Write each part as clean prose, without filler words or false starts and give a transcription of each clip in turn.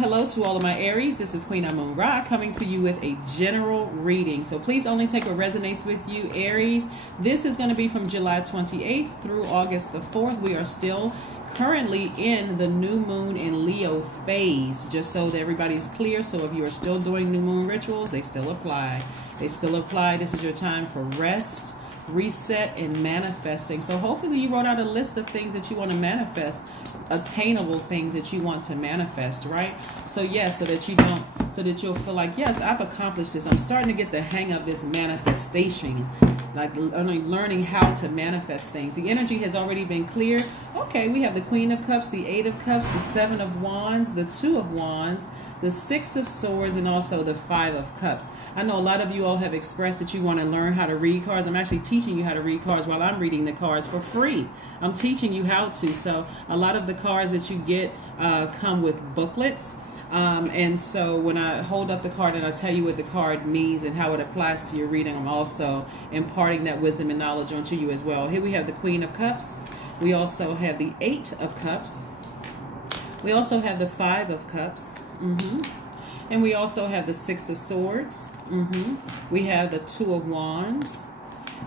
hello to all of my Aries. This is Queen Amun Ra coming to you with a general reading. So please only take what resonates with you, Aries. This is going to be from July 28th through August the 4th. We are still currently in the new moon in Leo phase, just so that everybody's clear. So if you are still doing new moon rituals, they still apply. They still apply. This is your time for rest, reset, and manifesting. So hopefully you wrote out a list of things that you want to manifest, attainable things that you want to manifest, right? So yes, so that you'll feel like, yes, I've accomplished this. I'm starting to get the hang of this manifestation, like learning how to manifest things. The energy has already been clear. Okay, we have the Queen of Cups, the Eight of Cups, the Seven of Wands, the Two of Wands, the Six of Swords, and also the Five of Cups. I know a lot of you all have expressed that you want to learn how to read cards. I'm actually teaching you how to read cards while I'm reading the cards for free. I'm teaching you how to. So a lot of the cards that you get come with booklets. And so when I hold up the card and I tell you what the card means and how it applies to your reading, I'm also imparting that wisdom and knowledge onto you as well. Here we have the Queen of Cups. We also have the Eight of Cups. We also have the Five of Cups. And we also have the Six of Swords. We have the Two of Wands.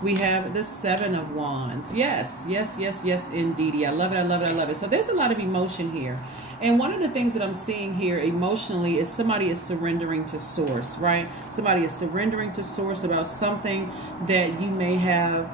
We have the Seven of Wands. Yes, yes, yes, yes, indeedy. I love it, I love it, I love it. So there's a lot of emotion here. And one of the things that I'm seeing here emotionally is somebody is surrendering to source, right? Somebody is surrendering to source about something that you may have,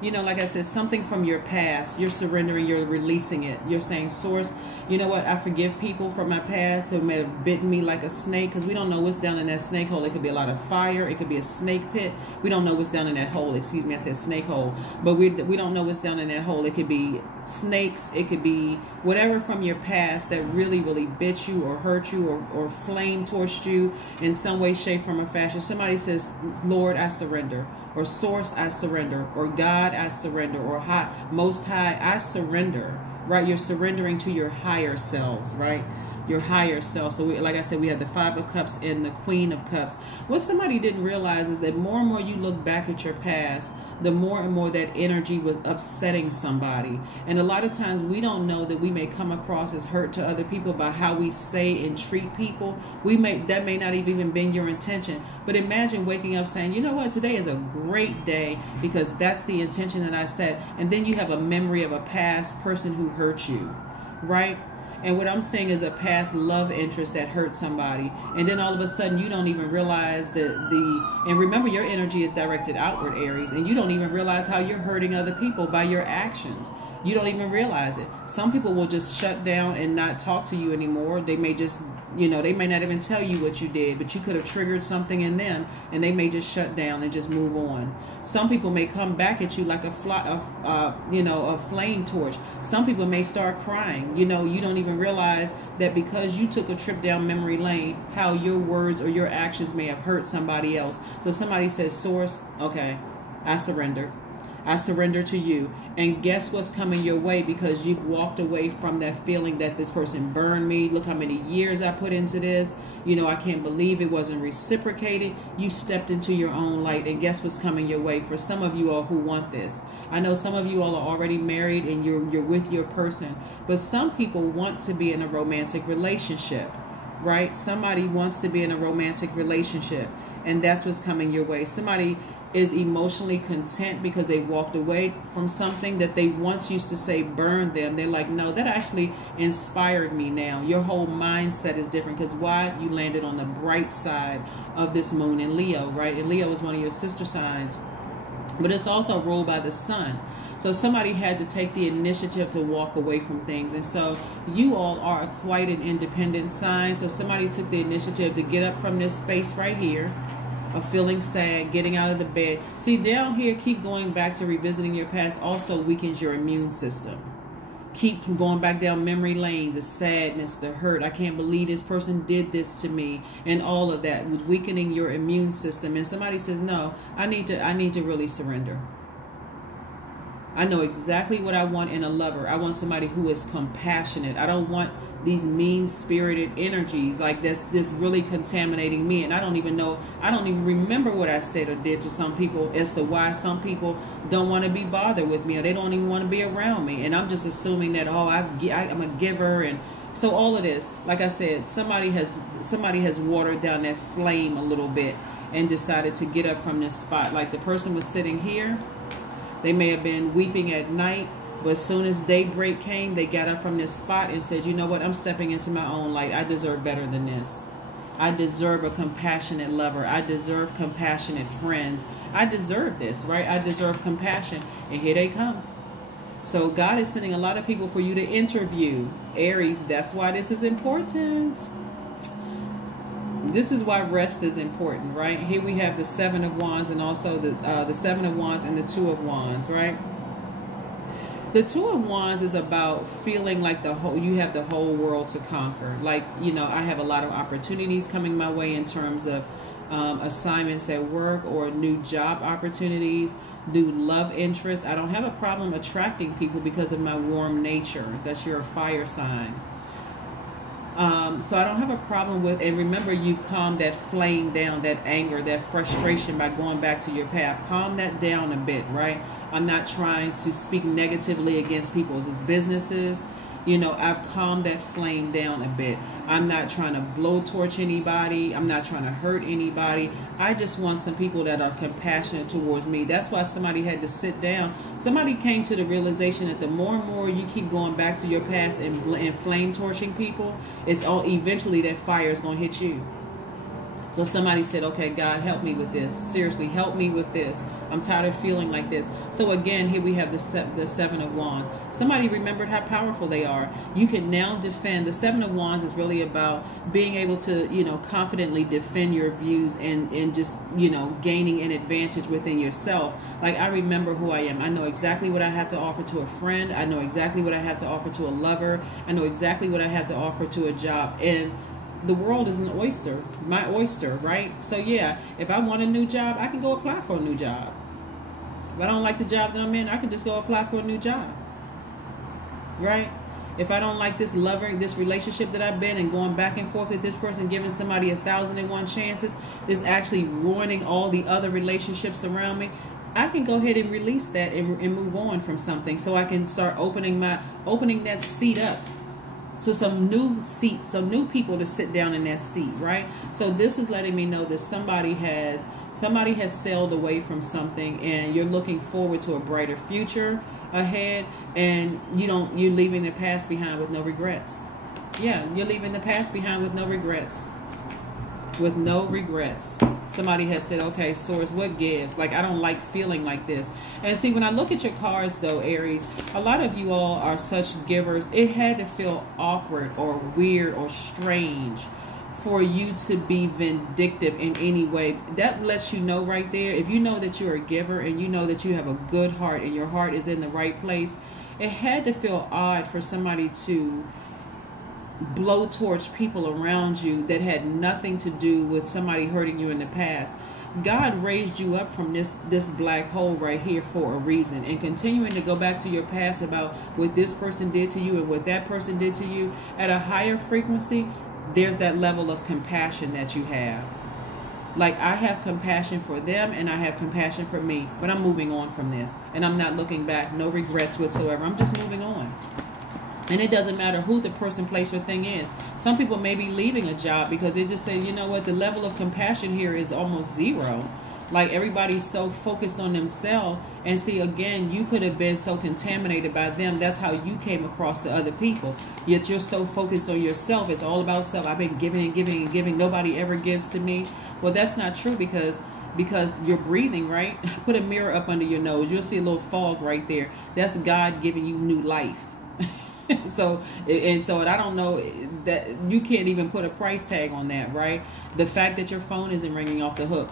you know, like I said, something from your past. You're surrendering, you're releasing it. You're saying, source, you know what, I forgive people from my past who may have bitten me like a snake, because we don't know what's down in that snake hole. It could be a lot of fire. It could be a snake pit. We don't know what's down in that hole. Excuse me, I said snake hole. But we don't know what's down in that hole. It could be snakes. It could be whatever from your past that really, really bit you or hurt you or flame torched you in some way, shape, form, or fashion. Somebody says, Lord, I surrender. Or source, I surrender. Or God, I surrender. Or Most High, I surrender. Right, you're surrendering to your higher selves, right? Your higher self. So like I said, we have the Five of Cups and the Queen of Cups. What somebody didn't realize is that more and more you look back at your past, the more and more that energy was upsetting somebody. And a lot of times we don't know that we may come across as hurt to other people by how we say and treat people. That may not have even been your intention. But imagine waking up saying, you know what, today is a great day because that's the intention that I set. And then you have a memory of a past person who hurt you, right? And what I'm saying is a past love interest that hurt somebody. And then all of a sudden you don't even realize and remember, your energy is directed outward, Aries, and you don't even realize how you're hurting other people by your actions. You don't even realize it. Some people will just shut down and not talk to you anymore. They may just, you know, they may not even tell you what you did, but you could have triggered something in them and they may just shut down and just move on. Some people may come back at you like a flame torch. Some people may start crying. You know, you don't even realize that because you took a trip down memory lane, how your words or your actions may have hurt somebody else. So somebody says, source, okay, I surrender. I surrender to you. And guess what's coming your way, because you've walked away from that feeling that this person burned me. Look how many years I put into this. You know, I can't believe it wasn't reciprocated. You stepped into your own light, and guess what's coming your way for some of you all who want this. I know some of you all are already married and you're with your person, but some people want to be in a romantic relationship, right? Somebody wants to be in a romantic relationship, and that's what's coming your way. Somebody is emotionally content because they walked away from something that they once used to say burned them. They're like, no, that actually inspired me now. Your whole mindset is different because why? You landed on the bright side of this moon in Leo, right? And Leo is one of your sister signs, but it's also ruled by the sun. So somebody had to take the initiative to walk away from things. And so you all are quite an independent sign. So somebody took the initiative to get up from this space right here of feeling sad, getting out of the bed. See, down here, keep going back to revisiting your past also weakens your immune system. Keep going back down memory lane, the sadness, the hurt. I can't believe this person did this to me, and all of that was weakening your immune system. And somebody says, no, I need to really surrender. I know exactly what I want in a lover. I want somebody who is compassionate. I don't want these mean-spirited energies like this really contaminating me. And I don't even remember what I said or did to some people as to why some people don't want to be bothered with me, or they don't even want to be around me. And I'm just assuming that, oh, I'm a giver and So all of this, like I said, somebody has watered down that flame a little bit and decided to get up from this spot. Like the person was sitting here, they may have been weeping at night, but as soon as daybreak came, they got up from this spot and said, you know what, I'm stepping into my own light. I deserve better than this. I deserve a compassionate lover. I deserve compassionate friends. I deserve this, right? I deserve compassion. And here they come. So God is sending a lot of people for you to interview. Aries, that's why this is important. This is why rest is important, right? Here we have the Seven of Wands and also the Seven of Wands and the Two of Wands, right? The Two of Wands is about feeling like you have the whole world to conquer. Like, you know, I have a lot of opportunities coming my way in terms of assignments at work or new job opportunities, new love interests. I don't have a problem attracting people because of my warm nature. That's your fire sign. So I don't have a problem with, and remember, you've calmed that flame down, that anger, that frustration by going back to your path. Calm that down a bit, right? I'm not trying to speak negatively against people's businesses. You know, I've calmed that flame down a bit. I'm not trying to blowtorch anybody. I'm not trying to hurt anybody. I just want some people that are compassionate towards me. That's why somebody had to sit down. Somebody came to the realization that the more and more you keep going back to your past and flame torching people, it's all eventually that fire is going to hit you. So somebody said, okay, God, help me with this. Seriously, help me with this. I'm tired of feeling like this. So again, here we have the Seven of Wands. Somebody remembered how powerful they are. You can now defend. The Seven of Wands is really about being able to, you know, confidently defend your views and just, you know, gaining an advantage within yourself. Like, I remember who I am. I know exactly what I have to offer to a friend. I know exactly what I have to offer to a lover. I know exactly what I have to offer to a job. And the world is an oyster, my oyster, right? So yeah, if I want a new job, I can go apply for a new job. If I don't like the job that I'm in, I can just go apply for a new job, right? If I don't like this relationship that I've been and going back and forth with this person, giving somebody 1,001 chances, is actually ruining all the other relationships around me, I can go ahead and release that and move on from something, so I can start opening that seat up. So some new seats, some new people to sit down in that seat, right? So this is letting me know that somebody has sailed away from something, and you're looking forward to a brighter future ahead, and you're leaving the past behind with no regrets. Yeah, you're leaving the past behind with no regrets. With no regrets. Somebody has said, okay, Source, what gives? Like, I don't like feeling like this. And see, when I look at your cards, though, Aries, a lot of you all are such givers. It had to feel awkward or weird or strange for you to be vindictive in any way. That lets you know right there, if you know that you're a giver and you know that you have a good heart and your heart is in the right place, it had to feel odd for somebody to blowtorch people around you that had nothing to do with somebody hurting you in the past. God raised you up from this black hole right here for a reason, and continuing to go back to your past about what this person did to you and what that person did to you at a higher frequency, there's that level of compassion that you have. Like, I have compassion for them and I have compassion for me, but I'm moving on from this and I'm not looking back. No regrets whatsoever. I'm just moving on. And it doesn't matter who the person, place, or thing is. Some people may be leaving a job because they just say, you know what, the level of compassion here is almost zero. Like, everybody's so focused on themselves. And see, again, you could have been so contaminated by them. That's how you came across to other people. Yet you're so focused on yourself. It's all about self. I've been giving and giving and giving. Nobody ever gives to me. Well, that's not true, because you're breathing, right? Put a mirror up under your nose. You'll see a little fog right there. That's God giving you new life. So I don't know that you can't even put a price tag on that, right? The fact that your phone isn't ringing off the hook,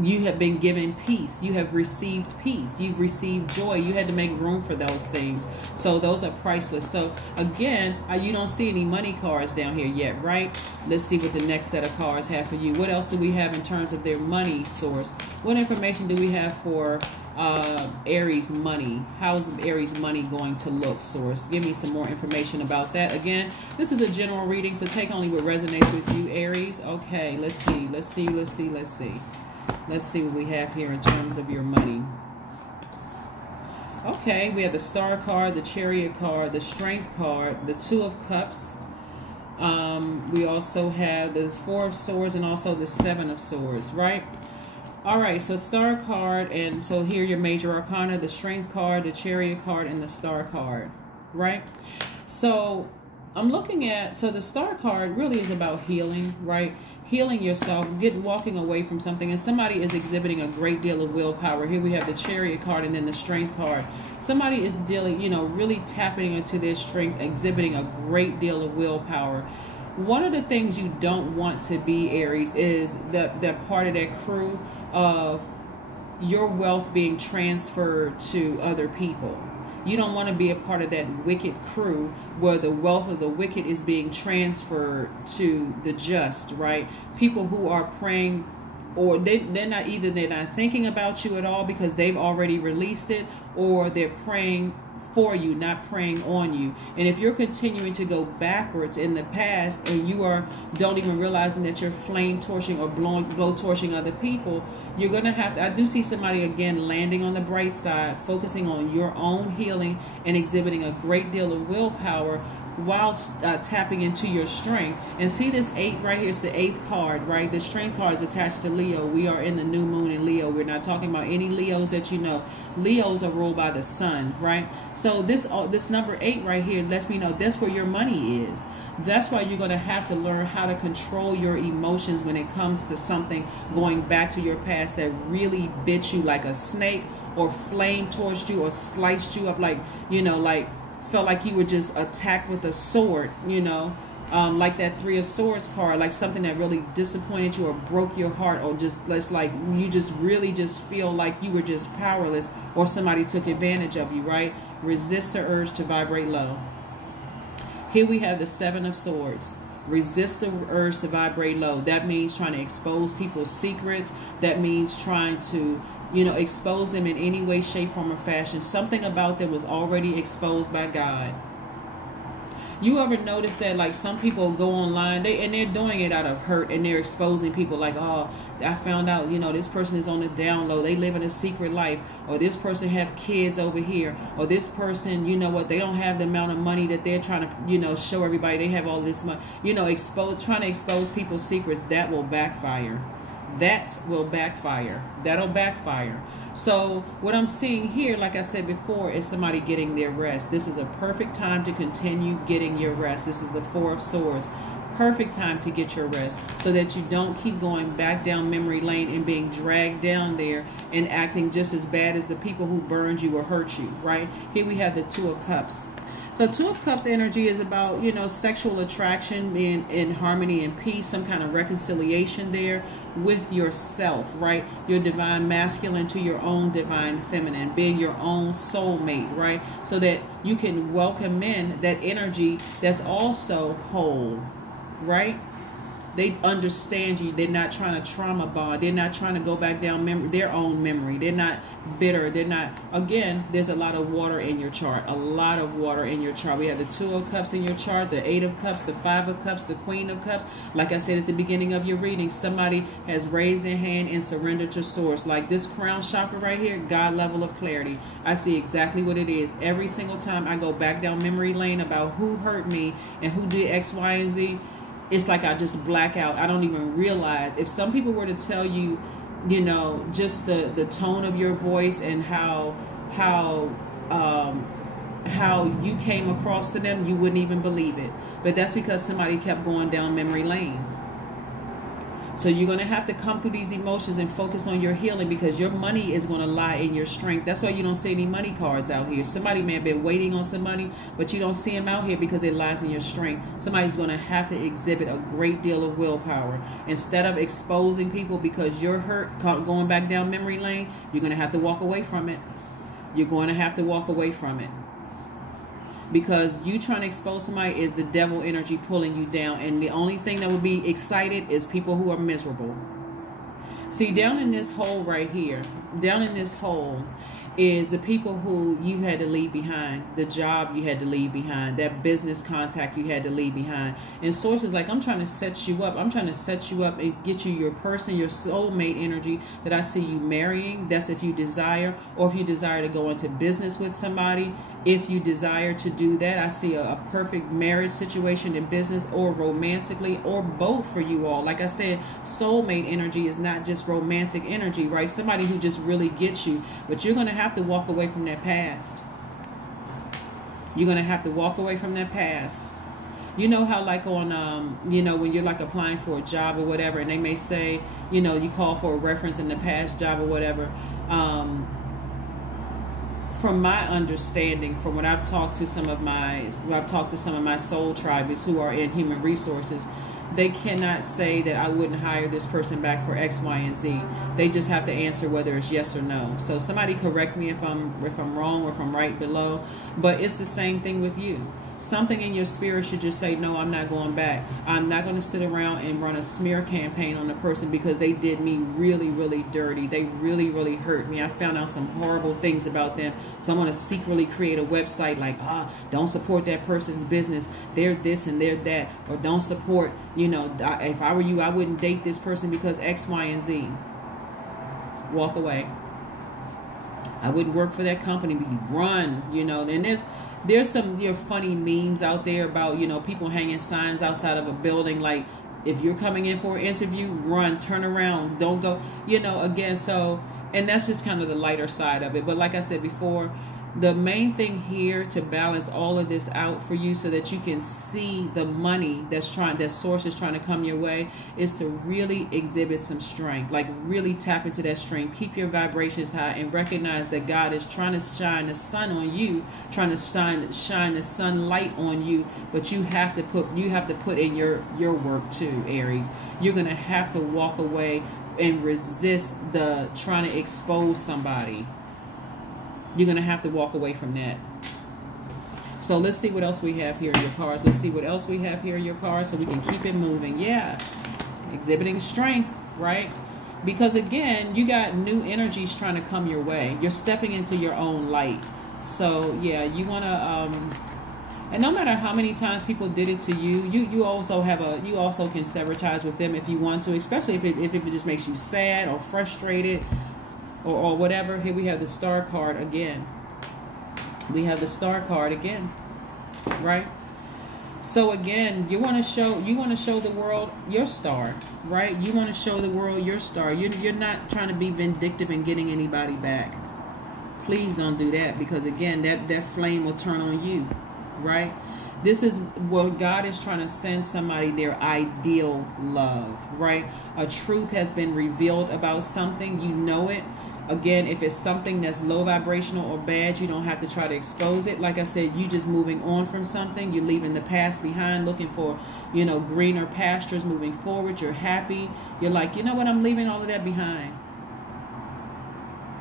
you have been given peace. You have received peace. You've received joy. You had to make room for those things. So those are priceless. So again, you don't see any money cards down here yet, right? Let's see what the next set of cards have for you. What else do we have in terms of their money source? What information do we have for Aries money? How's Aries money going to look, Source? Give me some more information about that. Again, this is a general reading, so take only what resonates with you, Aries. Okay, let's see what we have here in terms of your money. Okay, we have the Star card, the Chariot card, the Strength card, the Two of Cups, We also have the Four of Swords and also the Seven of Swords, right? All right, so Star card, and so here your major arcana, the Strength card, the Chariot card, and the Star card, right? So I'm looking at, so the Star card really is about healing, right? Healing yourself, walking away from something, and somebody is exhibiting a great deal of willpower. Here we have the Chariot card and then the Strength card. Somebody is dealing, really tapping into their strength, exhibiting a great deal of willpower. One of the things you don't want to be, Aries, is that part of that crew of your wealth being transferred to other people. You don't want to be a part of that wicked crew where the wealth of the wicked is being transferred to the just, right? People who are praying, or they're not thinking about you at all because they've already released it, or they're praying for you, not praying on you. And if you're continuing to go backwards in the past and you don't even realizing that you're flame torching or blow torching other people, you're going to have to, I do see somebody again landing on the bright side, focusing on your own healing and exhibiting a great deal of willpower while tapping into your strength. And see this 8 right here, it's the 8th card, right? The Strength card is attached to Leo. We are in the new moon in Leo. We're not talking about any Leos that you know. Leos are ruled by the sun, right? So this number 8 right here lets me know that's where your money is. That's why you're going to have to learn how to control your emotions when it comes to something going back to your past that really bit you like a snake, or flame torched you, or sliced you up, like, felt like you were just attacked with a sword, like that 3 of Swords card, like something that really disappointed you or broke your heart, or just like you just really just feel like you were just powerless, or somebody took advantage of you, right? Resist the urge to vibrate low. Here we have the 7 of Swords. Resist the urge to vibrate low. That means trying to expose people's secrets. That means trying to expose them in any way, shape, form, or fashion. Something about them was already exposed by God. You ever notice that, like, some people go online, they're doing it out of hurt, and they're exposing people like, oh, I found out, this person is on the down low, they live in a secret life, or this person have kids over here, or this person, they don't have the amount of money that they're trying to, show everybody they have all this money, trying to expose people's secrets. That will backfire. That'll backfire. So what I'm seeing here, like I said before, is somebody getting their rest. This is a perfect time to continue getting your rest. This is the 4 of Swords. Perfect time to get your rest so that you don't keep going back down memory lane and being dragged down there and acting just as bad as the people who burned you or hurt you, right? Here we have the 2 of Cups. So 2 of Cups energy is about, sexual attraction, being in harmony and peace, some kind of reconciliation there with yourself, right? Your divine masculine to your own divine feminine, being your own soulmate, right? So that you can welcome in that energy that's also whole, right? They understand you. They're not trying to trauma bond. They're not trying to go back down their own memory. They're not bitter. They're not, again, there's a lot of water in your chart. A lot of water in your chart. We have the 2 of Cups in your chart, the 8 of Cups, the 5 of Cups, the Queen of Cups. Like I said at the beginning of your reading, somebody has raised their hand and surrendered to Source. Like this crown chakra right here, God level of clarity. I see exactly what it is. Every single time I go back down memory lane about who hurt me and who did X, Y, and Z, it's like I just black out. I don't even realize. If some people were to tell you, just the tone of your voice and how you came across to them, you wouldn't even believe it. But that's because somebody kept going down memory lane. So you're going to have to come through these emotions and focus on your healing, because your money is going to lie in your strength. That's why you don't see any money cards out here. Somebody may have been waiting on some money, but you don't see them out here because it lies in your strength. Somebody's going to have to exhibit a great deal of willpower. Instead of exposing people because you're hurt, going back down memory lane, you're going to have to walk away from it. You're going to have to walk away from it. Because you trying to expose somebody is the devil energy pulling you down. And the only thing that would be excited is people who are miserable. See, down in this hole right here, down in this hole is the people who you had to leave behind, the job you had to leave behind, that business contact you had to leave behind. And Source is like, I'm trying to set you up. I'm trying to set you up and get you your person, your soulmate energy that I see you marrying. That's if you desire, or if you desire to go into business with somebody If you desire to do that, I see a perfect marriage situation in business or romantically or both for you all. Like I said, soulmate energy is not just romantic energy, right? Somebody who just really gets you. But you're going to have to walk away from that past. You're going to have to walk away from that past. You know how like on, you know, when you're like applying for a job or whatever, and they may say, you know, you call for a reference in the past job or whatever. From my understanding, from what I've talked to some of my soul tribers who are in human resources, they cannot say that I wouldn't hire this person back for X, Y, and Z. They just have to answer whether it's yes or no. So somebody correct me if I'm wrong or if I'm right below. But it's the same thing with you. Something in your spirit should just say, no, I'm not going back. I'm not going to sit around and run a smear campaign on the person because they did me really, really dirty. They really, really hurt me. I found out some horrible things about them. So I'm going to secretly create a website like, don't support that person's business. They're this and they're that. Or don't support, you know, if I were you, I wouldn't date this person because X, Y, and Z. Walk away. I wouldn't work for that company. Run, you know, and there's some funny memes out there about, you know, people hanging signs outside of a building like, if you're coming in for an interview, run, turn around, don't go, you know, again. So, and that's just kind of the lighter side of it. But like I said before, the main thing here to balance all of this out for you so that you can see the money that source is trying to come your way is to really exhibit some strength, like really tap into that strength, keep your vibrations high, and recognize that God is trying to shine the sun on you, trying to shine the sunlight on you, but you have to put in your work too, Aries. You're going to have to walk away and resist the trying to expose somebody. You're going to have to walk away from that. So let's see what else we have here in your cards. Let's see what else we have here in your cards so we can keep it moving. Yeah. Exhibiting strength, right? Because again, you got new energies trying to come your way. You're stepping into your own light. So yeah, you want to, and no matter how many times people did it to you, you also can sever ties with them if you want to, especially if it just makes you sad or frustrated. Or whatever. Here we have the star card again. We have the star card again, right? So again, you want to show the world your star, right? You want to show the world your star. You're not trying to be vindictive and getting anybody back. Please don't do that, because again, that flame will turn on you, right? This is what God is trying to send somebody their ideal love, right? A truth has been revealed about something. You know it. Again, if it's something that's low vibrational or bad, you don't have to try to expose it. Like I said, you just moving on from something. You're leaving the past behind, looking for, you know, greener pastures, moving forward. You're happy. You're like, you know what? I'm leaving all of that behind.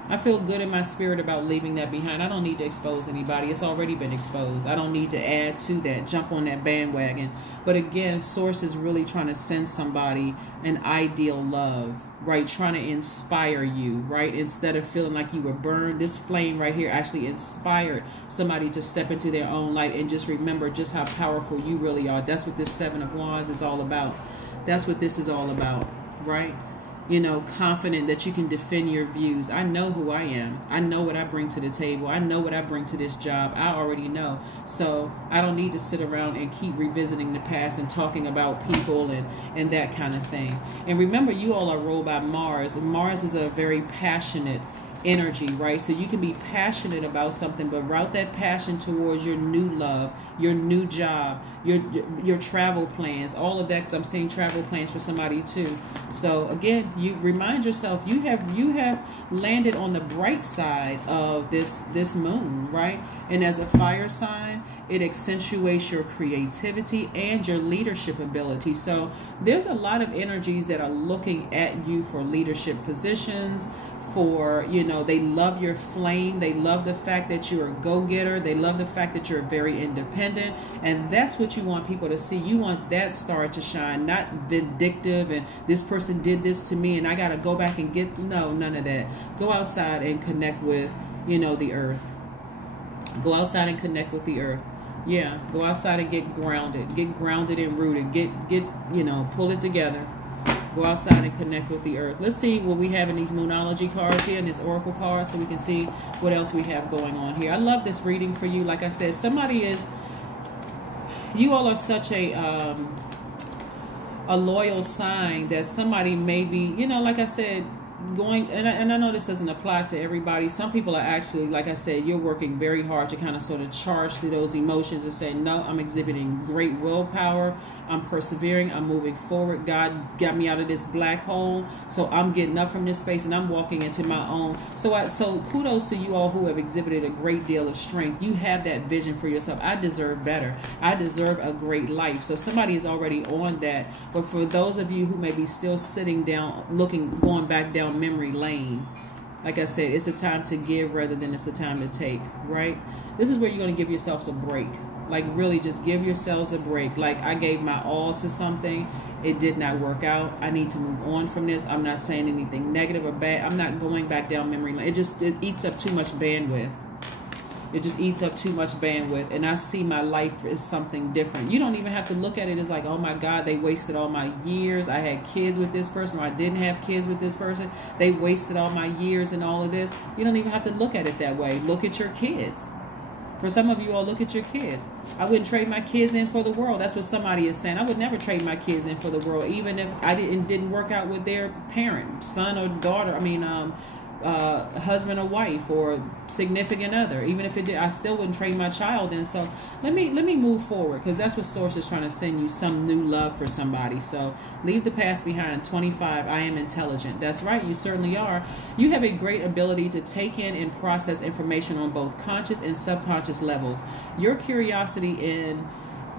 I feel good in my spirit about leaving that behind. I don't need to expose anybody. It's already been exposed. I don't need to add to that, jump on that bandwagon. But again, Source is really trying to send somebody an ideal love, right? Trying to inspire you, right? Instead of feeling like you were burned, this flame right here actually inspired somebody to step into their own light and just remember just how powerful you really are. That's what this Seven of Wands is all about. That's what this is all about, right? You know, confident that you can defend your views. I know who I am. I know what I bring to the table. I know what I bring to this job. I already know. So I don't need to sit around and keep revisiting the past and talking about people and that kind of thing. And remember, you all are ruled by Mars. And Mars is a very passionate energy, right? So you can be passionate about something, but route that passion towards your new love, your new job, your travel plans, all of that, because I'm seeing travel plans for somebody too. So again, you remind yourself you have landed on the bright side of this moon, right? And as a fire sign, it accentuates your creativity and your leadership ability. So there's a lot of energies that are looking at you for leadership positions, for, you know, they love your flame. They love the fact that you're a go-getter. They love the fact that you're very independent. And that's what you want people to see. You want that star to shine, not vindictive and this person did this to me and I got to go back and get, no, none of that. Go outside and connect with, you know, the earth. Go outside and connect with the earth. Yeah, go outside and get grounded and rooted. Get, you know, pull it together. Go outside and connect with the earth. Let's see what we have in these Moonology cards here, in this Oracle card, so we can see what else we have going on here. I love this reading for you. Like I said, you all are such a loyal sign that somebody may be, you know, like I said, going, and I know this doesn't apply to everybody. Some people are actually, like I said, you're working very hard to kind of sort of charge through those emotions and say, no, I'm exhibiting great willpower. I'm persevering. I'm moving forward. God got me out of this black hole. So I'm getting up from this space and I'm walking into my own. So kudos to you all who have exhibited a great deal of strength. You have that vision for yourself. I deserve better. I deserve a great life. So somebody is already on that. But for those of you who may be still sitting down, going back down memory lane, like I said, it's a time to give rather than it's a time to take, right? This is where you're going to give yourselves a break. Like, really just give yourselves a break. Like, I gave my all to something. It did not work out. I need to move on from this. I'm not saying anything negative or bad. I'm not going back down memory lane. It eats up too much bandwidth. It just eats up too much bandwidth. And I see my life as something different. You don't even have to look at it as like, oh my God, they wasted all my years. I had kids with this person, or I didn't have kids with this person. They wasted all my years and all of this. You don't even have to look at it that way. Look at your kids. For some of you all, look at your kids. I wouldn't trade my kids in for the world. That's what somebody is saying. I would never trade my kids in for the world, even if I didn't work out with their parent, son or daughter. I mean, husband or wife or significant other. Even if it did, I still wouldn't trade my child in. So let me move forward, because that's what Source is trying to send you, some new love for somebody. So leave the past behind. 25, I am intelligent. That's right, you certainly are. You have a great ability to take in and process information on both conscious and subconscious levels. Your curiosity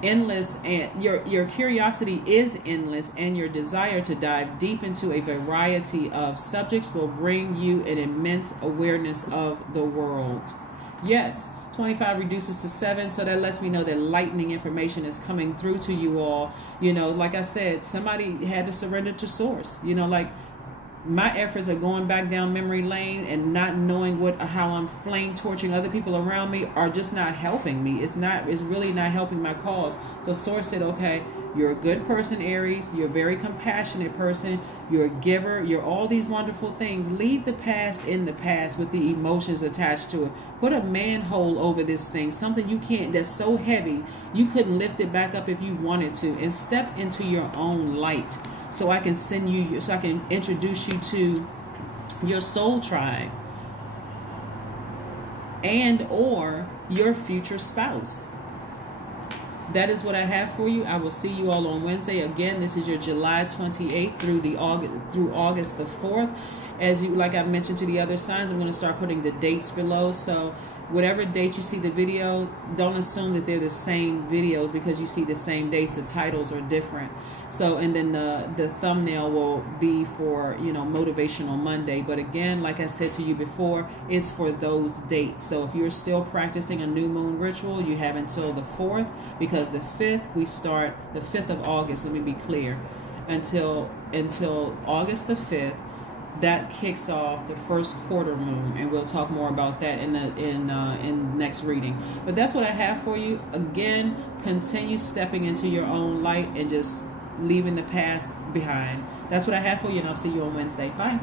your curiosity is endless, and your desire to dive deep into a variety of subjects will bring you an immense awareness of the world. Yes, 25 reduces to 7, so that lets me know that lightning information is coming through to you all. You know, like I said, somebody had to surrender to Source. You know, like, my efforts are going back down memory lane and not knowing how I'm flame torching other people around me are just not helping me. It's really not helping my cause. So Source said, okay, you're a good person, Aries. You're a very compassionate person. You're a giver. You're all these wonderful things. Leave the past in the past with the emotions attached to it. Put a manhole over this thing, something you can't, that's so heavy you couldn't lift it back up if you wanted to, and step into your own light. So I can so I can introduce you to your soul tribe and or your future spouse. That is what I have for you. I will see you all on Wednesday. Again, this is your July 28th through August the 4th. Like I mentioned to the other signs, I'm going to start putting the dates below. So whatever date you see the video, don't assume that they're the same videos because you see the same dates. The titles are different. So, and then the thumbnail will be for, you know, Motivational Monday. But again, like I said to you before, it's for those dates. So if you're still practicing a new moon ritual, you have until the 4th, because the 5th, we start the 5th of August. Let me be clear. Until August the 5th, that kicks off the first quarter moon, and we'll talk more about that in next reading. But that's what I have for you. Again, continue stepping into your own light and just leaving the past behind. That's what I have for you, and I'll see you on Wednesday. Bye.